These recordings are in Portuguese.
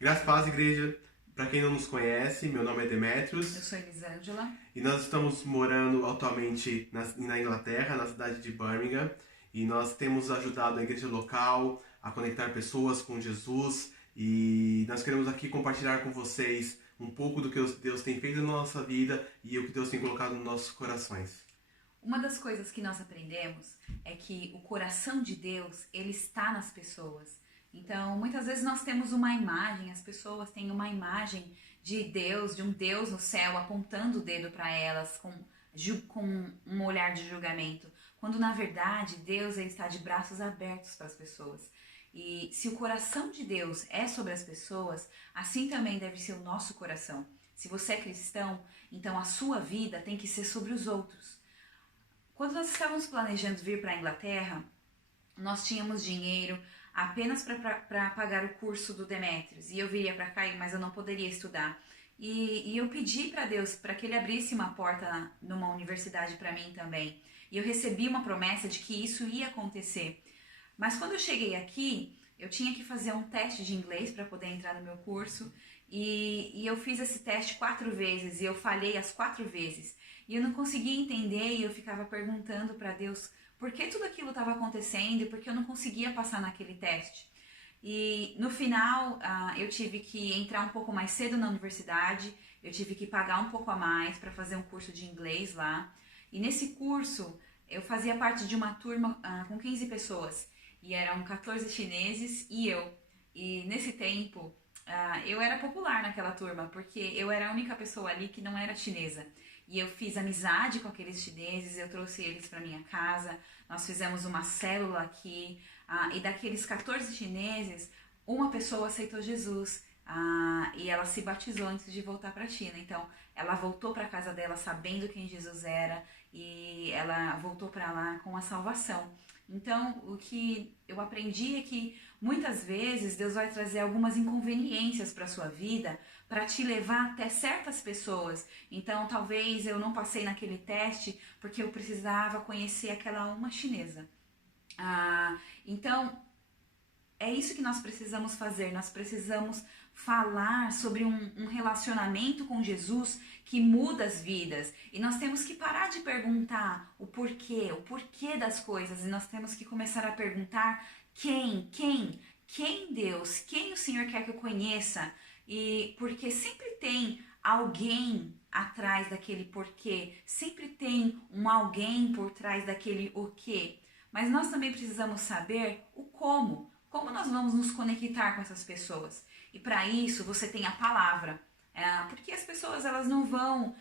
Graças a Paz, igreja. Para quem não nos conhece, meu nome é Demetrios. Eu sou Elisângela. E nós estamos morando atualmente na Inglaterra, na cidade de Birmingham. E nós temos ajudado a igreja local a conectar pessoas com Jesus. E nós queremos aqui compartilhar com vocês um pouco do que Deus tem feito na nossa vida e o que Deus tem colocado nos nossos corações. Uma das coisas que nós aprendemos é que o coração de Deus, ele está nas pessoas. Então, muitas vezes nós temos uma imagem, as pessoas têm uma imagem de Deus, de um Deus no céu apontando o dedo para elas com um olhar de julgamento, quando na verdade Deus ele está de braços abertos para as pessoas. E se o coração de Deus é sobre as pessoas, assim também deve ser o nosso coração. Se você é cristão, então a sua vida tem que ser sobre os outros. Quando nós estávamos planejando vir para a Inglaterra, nós tínhamos dinheiro apenas para pagar o curso do Demetrios. E eu viria para cá, mas eu não poderia estudar. E eu pedi para Deus para que Ele abrisse uma porta numa universidade para mim também. E eu recebi uma promessa de que isso ia acontecer. Mas quando eu cheguei aqui, eu tinha que fazer um teste de inglês para poder entrar no meu curso. E eu fiz esse teste 4 vezes e eu falhei as 4 vezes. E eu não conseguia entender e eu ficava perguntando para Deus por que tudo aquilo estava acontecendo e por que eu não conseguia passar naquele teste. E no final eu tive que entrar um pouco mais cedo na universidade, eu tive que pagar um pouco a mais para fazer um curso de inglês lá. E nesse curso eu fazia parte de uma turma com 15 pessoas e eram 14 chineses e eu. E nesse tempo eu era popular naquela turma porque eu era a única pessoa ali que não era chinesa. E eu fiz amizade com aqueles chineses, eu trouxe eles para minha casa, nós fizemos uma célula aqui, e daqueles 14 chineses, uma pessoa aceitou Jesus, e ela se batizou antes de voltar para a China. Então, ela voltou para a casa dela sabendo quem Jesus era, e ela voltou para lá com a salvação. Então, o que eu aprendi é que muitas vezes Deus vai trazer algumas inconveniências para a sua vida para te levar até certas pessoas. Então, talvez eu não passei naquele teste porque eu precisava conhecer aquela uma chinesa. Então, é isso que nós precisamos fazer. Nós precisamos falar sobre um relacionamento com Jesus que muda as vidas. E nós temos que parar de perguntar o porquê das coisas. E nós temos que começar a perguntar quem Deus, quem o Senhor quer que eu conheça. E porque sempre tem alguém atrás daquele porquê, sempre tem um alguém por trás daquele o quê. Mas nós também precisamos saber o como. Como nós vamos nos conectar com essas pessoas? E para isso você tem a palavra. Porque as pessoas elas não vão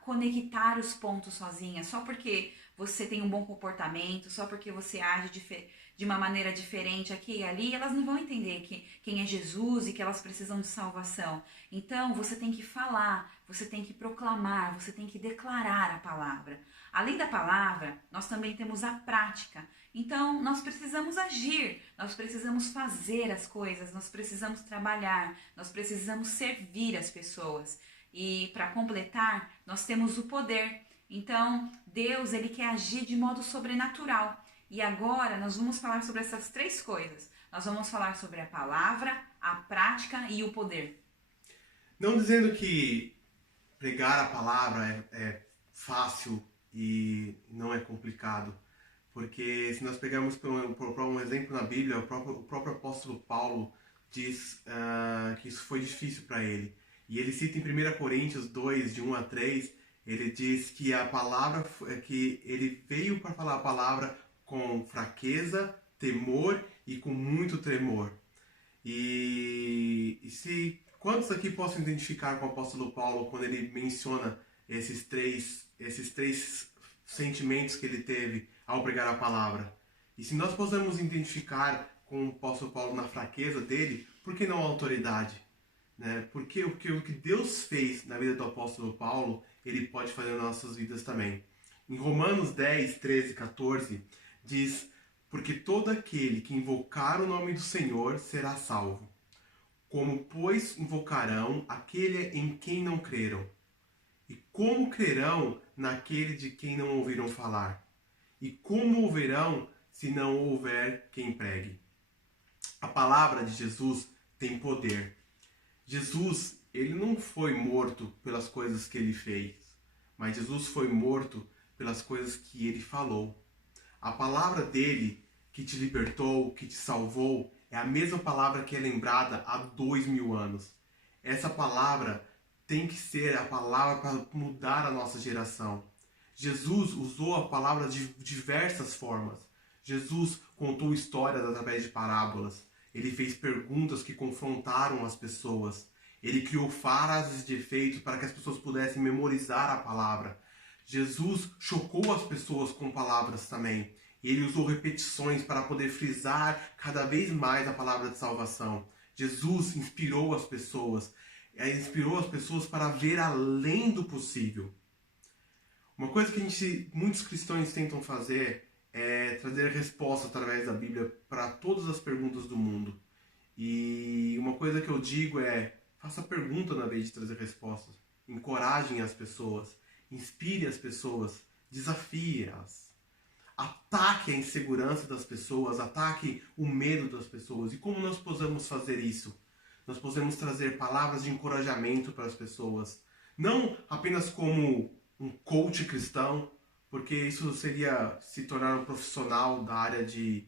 conectar os pontos sozinhas, só porque você tem um bom comportamento, só porque você age de uma maneira diferente aqui e ali, elas não vão entender quem é Jesus e que elas precisam de salvação. Então você tem que falar, você tem que proclamar, você tem que declarar a palavra. Além da palavra, nós também temos a prática. Então, nós precisamos agir, nós precisamos fazer as coisas, nós precisamos trabalhar, nós precisamos servir as pessoas. E para completar, nós temos o poder. Então, Deus, ele quer agir de modo sobrenatural. E agora nós vamos falar sobre essas 3 coisas. Nós vamos falar sobre a palavra, a prática e o poder. Não dizendo que pregar a palavra é fácil e não é complicado. Porque se nós pegarmos por um exemplo na Bíblia, o próprio apóstolo Paulo diz que isso foi difícil para ele. E ele cita em 1 Coríntios 2, de 1 a 3, ele diz que a palavra, que ele veio para falar a palavra com fraqueza, temor e com muito tremor. Quantos aqui possam identificar com o apóstolo Paulo quando ele menciona esses três sentimentos que ele teve ao pregar a palavra? E se nós podemos identificar com o apóstolo Paulo na fraqueza dele, por que não a autoridade? Né? Porque o que Deus fez na vida do apóstolo Paulo, ele pode fazer nas nossas vidas também. Em Romanos 10, 13 e 14, diz: porque todo aquele que invocar o nome do Senhor será salvo. Como, pois, invocarão aquele em quem não creram? E como crerão naquele de quem não ouviram falar? E como ouvirão se não houver quem pregue? A palavra de Jesus tem poder. Jesus, ele não foi morto pelas coisas que ele fez, mas Jesus foi morto pelas coisas que ele falou. A palavra dele que te libertou, que te salvou, é a mesma palavra que é lembrada há 2000 anos. Essa palavra tem que ser a palavra para mudar a nossa geração. Jesus usou a palavra de diversas formas. Jesus contou histórias através de parábolas. Ele fez perguntas que confrontaram as pessoas. Ele criou frases de efeito para que as pessoas pudessem memorizar a palavra. Jesus chocou as pessoas com palavras também. Ele usou repetições para poder frisar cada vez mais a palavra de salvação. Jesus inspirou as pessoas. Inspirou as pessoas para ver além do possível. Uma coisa que muitos cristãos tentam fazer é trazer respostas através da Bíblia para todas as perguntas do mundo. E uma coisa que eu digo é, faça pergunta na vez de trazer respostas. Encorajem as pessoas, inspire as pessoas, desafie-as. Ataque a insegurança das pessoas, ataque o medo das pessoas. E como nós podemos fazer isso? Nós podemos trazer palavras de encorajamento para as pessoas. Não apenas como um coach cristão, porque isso seria se tornar um profissional da área de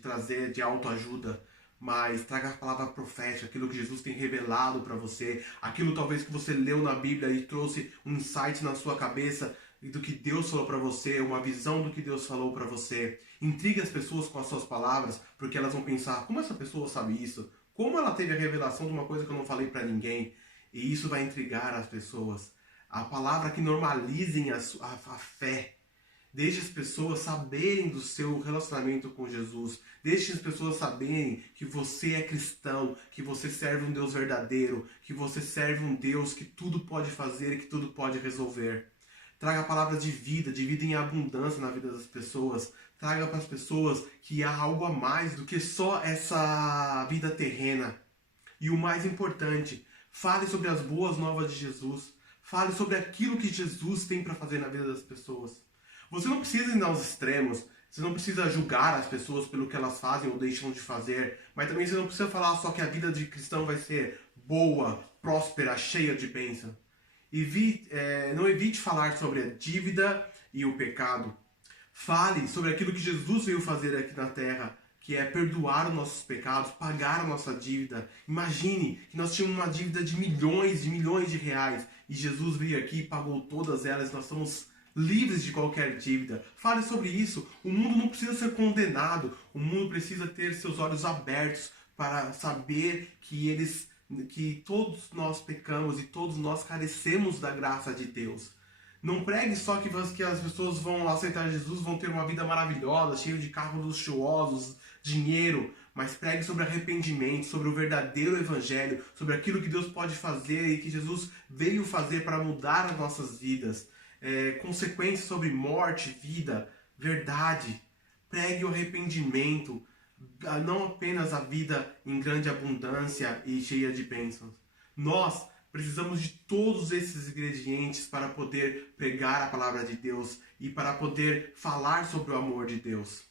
trazer, de autoajuda, mas traga a palavra profética, aquilo que Jesus tem revelado para você, aquilo talvez que você leu na Bíblia e trouxe um insight na sua cabeça do que Deus falou para você, uma visão do que Deus falou para você. Intrigue as pessoas com as suas palavras, porque elas vão pensar, como essa pessoa sabe isso? Como ela teve a revelação de uma coisa que eu não falei para ninguém? E isso vai intrigar as pessoas. A palavra que normalizem a fé. Deixe as pessoas saberem do seu relacionamento com Jesus. Deixe as pessoas saberem que você é cristão, que você serve um Deus verdadeiro, que você serve um Deus que tudo pode fazer e que tudo pode resolver. Traga a palavra de vida em abundância na vida das pessoas. Traga para as pessoas que há algo a mais do que só essa vida terrena. E o mais importante, fale sobre as boas novas de Jesus. Fale sobre aquilo que Jesus tem para fazer na vida das pessoas. Você não precisa ir aos extremos. Você não precisa julgar as pessoas pelo que elas fazem ou deixam de fazer. Mas também você não precisa falar só que a vida de cristão vai ser boa, próspera, cheia de bênção. Não evite falar sobre a dívida e o pecado. Fale sobre aquilo que Jesus veio fazer aqui na terra, que é perdoar os nossos pecados, pagar a nossa dívida. Imagine que nós tínhamos uma dívida de milhões de reais e Jesus veio aqui e pagou todas elas. Nós somos livres de qualquer dívida. Fale sobre isso. O mundo não precisa ser condenado. O mundo precisa ter seus olhos abertos para saber que todos nós pecamos e todos nós carecemos da graça de Deus. Não pregue só que as pessoas vão aceitar Jesus, vão ter uma vida maravilhosa, cheia de carros luxuosos, dinheiro, mas pregue sobre arrependimento, sobre o verdadeiro evangelho, sobre aquilo que Deus pode fazer e que Jesus veio fazer para mudar as nossas vidas. Consequências sobre morte, vida, verdade. Pregue o arrependimento, não apenas a vida em grande abundância e cheia de bênçãos. Nós precisamos de todos esses ingredientes para poder pregar a palavra de Deus e para poder falar sobre o amor de Deus.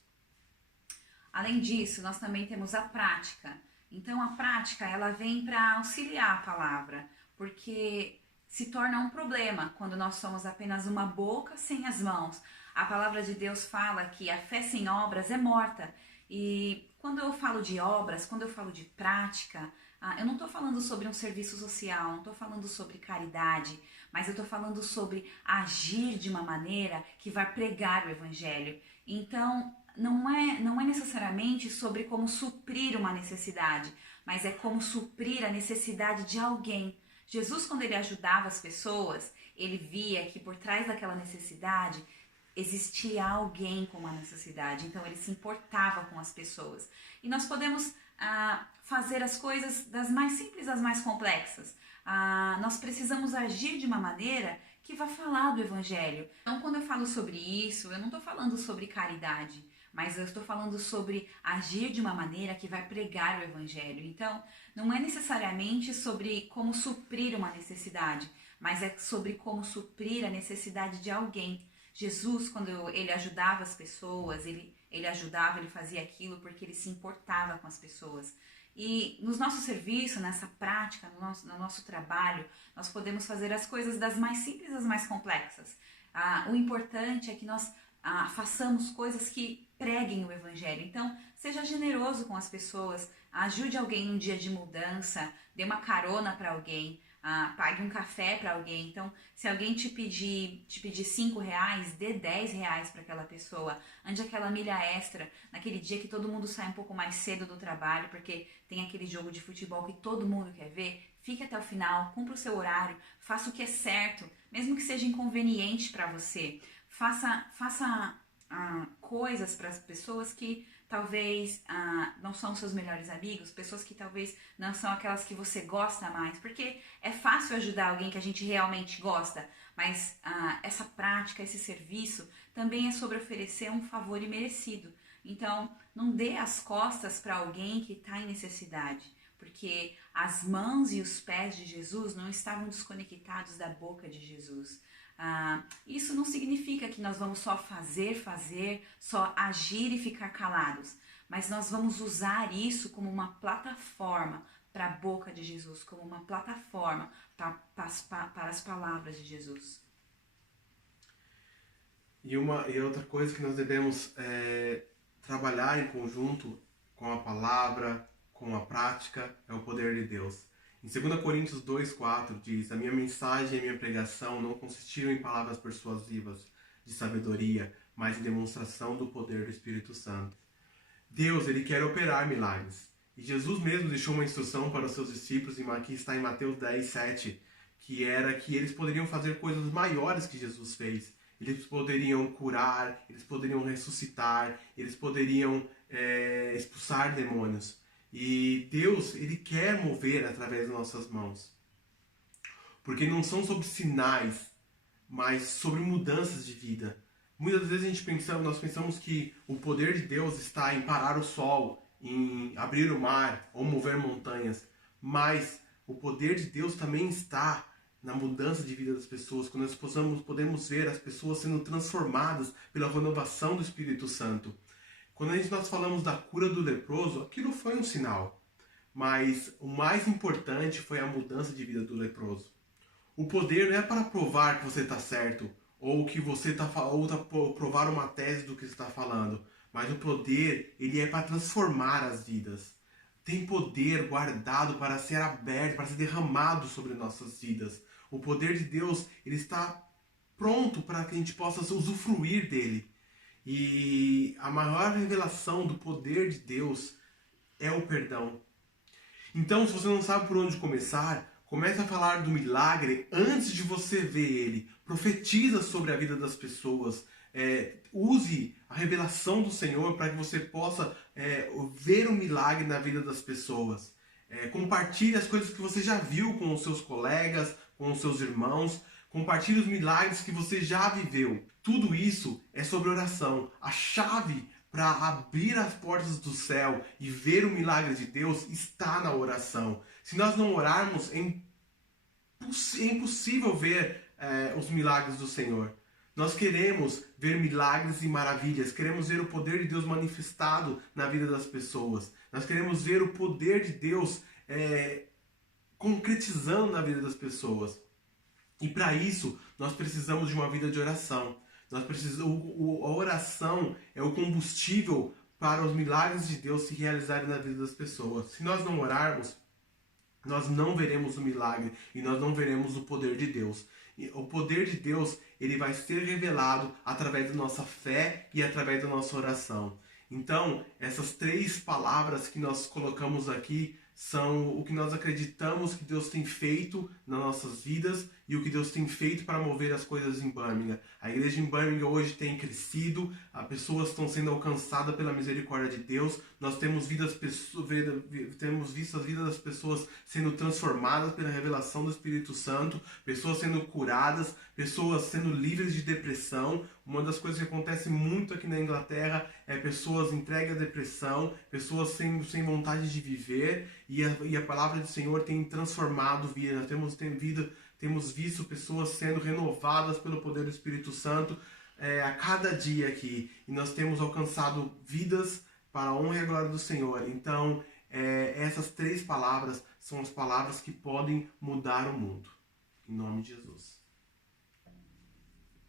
Além disso, nós também temos a prática. Então a prática, ela vem para auxiliar a palavra, porque se torna um problema quando nós somos apenas uma boca sem as mãos. A palavra de Deus fala que a fé sem obras é morta. E quando eu falo de obras, quando eu falo de prática, eu não estou falando sobre um serviço social, não estou falando sobre caridade, mas eu estou falando sobre agir de uma maneira que vai pregar o evangelho. Então, não é necessariamente sobre como suprir uma necessidade, mas é como suprir a necessidade de alguém. Jesus, quando ele ajudava as pessoas, ele via que por trás daquela necessidade existia alguém com uma necessidade, então ele se importava com as pessoas. E nós podemos fazer as coisas das mais simples às mais complexas. Nós precisamos agir de uma maneira que vá falar do evangelho. Então, quando eu falo sobre isso, eu não estou falando sobre caridade, mas eu estou falando sobre agir de uma maneira que vai pregar o evangelho. Então, não é necessariamente sobre como suprir uma necessidade, mas é sobre como suprir a necessidade de alguém. Jesus, quando ele ajudava as pessoas, ele fazia aquilo porque ele se importava com as pessoas. E no nosso serviço, nessa prática, no nosso trabalho, nós podemos fazer as coisas das mais simples às mais complexas. O importante é que nós façamos coisas que preguem o Evangelho. Então, seja generoso com as pessoas, ajude alguém num dia de mudança, dê uma carona para alguém, pague um café para alguém. Então, se alguém te pedir R$ 5, dê R$ 10 para aquela pessoa. Ande aquela milha extra naquele dia que todo mundo sai um pouco mais cedo do trabalho, porque tem aquele jogo de futebol que todo mundo quer ver. Fique até o final, cumpra o seu horário, faça o que é certo, mesmo que seja inconveniente para você. Faça coisas para as pessoas que talvez não são seus melhores amigos, pessoas que talvez não são aquelas que você gosta mais, porque é fácil ajudar alguém que a gente realmente gosta, mas essa prática, esse serviço também é sobre oferecer um favor imerecido. Então, não dê as costas para alguém que está em necessidade, porque as mãos e os pés de Jesus não estavam desconectados da boca de Jesus. Isso não significa que nós vamos só fazer, só agir e ficar calados, mas nós vamos usar isso como uma plataforma para a boca de Jesus, como uma plataforma para as palavras de Jesus. E outra coisa que nós devemos trabalhar em conjunto com a palavra, com a prática, é o poder de Deus. Em 2 Coríntios 2,4 diz: a minha mensagem e a minha pregação não consistiram em palavras persuasivas de sabedoria, mas em demonstração do poder do Espírito Santo. Deus, Ele quer operar milagres. E Jesus mesmo deixou uma instrução para os seus discípulos, que está em Mateus 10,7, que era que eles poderiam fazer coisas maiores que Jesus fez. Eles poderiam curar, eles poderiam ressuscitar, eles poderiam expulsar demônios. E Deus, Ele quer mover através das nossas mãos. Porque não são sobre sinais, mas sobre mudanças de vida. Muitas vezes nós pensamos que o poder de Deus está em parar o sol, em abrir o mar ou mover montanhas. Mas o poder de Deus também está na mudança de vida das pessoas, quando nós podemos ver as pessoas sendo transformadas pela renovação do Espírito Santo. Quando nós falamos da cura do leproso, aquilo foi um sinal. Mas o mais importante foi a mudança de vida do leproso. O poder não é para provar que você está certo, ou que você está provar uma tese do que você está falando. Mas o poder, ele é para transformar as vidas. Tem poder guardado para ser aberto, para ser derramado sobre nossas vidas. O poder de Deus, ele está pronto para que a gente possa usufruir dele. E a maior revelação do poder de Deus é o perdão. Então, se você não sabe por onde começar, comece a falar do milagre antes de você ver ele. Profetiza sobre a vida das pessoas. Use a revelação do Senhor para que você possa ver o milagre na vida das pessoas. Compartilhe as coisas que você já viu com os seus colegas, com os seus irmãos. Compartilhe os milagres que você já viveu. Tudo isso é sobre oração. A chave para abrir as portas do céu e ver o milagre de Deus está na oração. Se nós não orarmos, é impossível ver os milagres do Senhor. Nós queremos ver milagres e maravilhas. Queremos ver o poder de Deus manifestado na vida das pessoas. Nós queremos ver o poder de Deus concretizando na vida das pessoas. E para isso, nós precisamos de uma vida de oração. A oração é o combustível para os milagres de Deus se realizarem na vida das pessoas. Se nós não orarmos, nós não veremos o milagre e nós não veremos o poder de Deus. E o poder de Deus, ele vai ser revelado através da nossa fé e através da nossa oração. Então, essas 3 palavras que nós colocamos aqui são o que nós acreditamos que Deus tem feito nas nossas vidas e o que Deus tem feito para mover as coisas em Birmingham. A igreja em Birmingham hoje tem crescido, as pessoas estão sendo alcançadas pela misericórdia de Deus, nós temos visto as vidas das pessoas sendo transformadas pela revelação do Espírito Santo, pessoas sendo curadas, pessoas sendo livres de depressão. Uma das coisas que acontece muito aqui na Inglaterra é pessoas entregues à depressão, pessoas sem vontade de viver, e a palavra do Senhor tem transformado vidas. Nós temos visto pessoas sendo renovadas pelo poder do Espírito Santo a cada dia aqui. E nós temos alcançado vidas para a honra e a glória do Senhor. Então, essas 3 palavras são as palavras que podem mudar o mundo. Em nome de Jesus.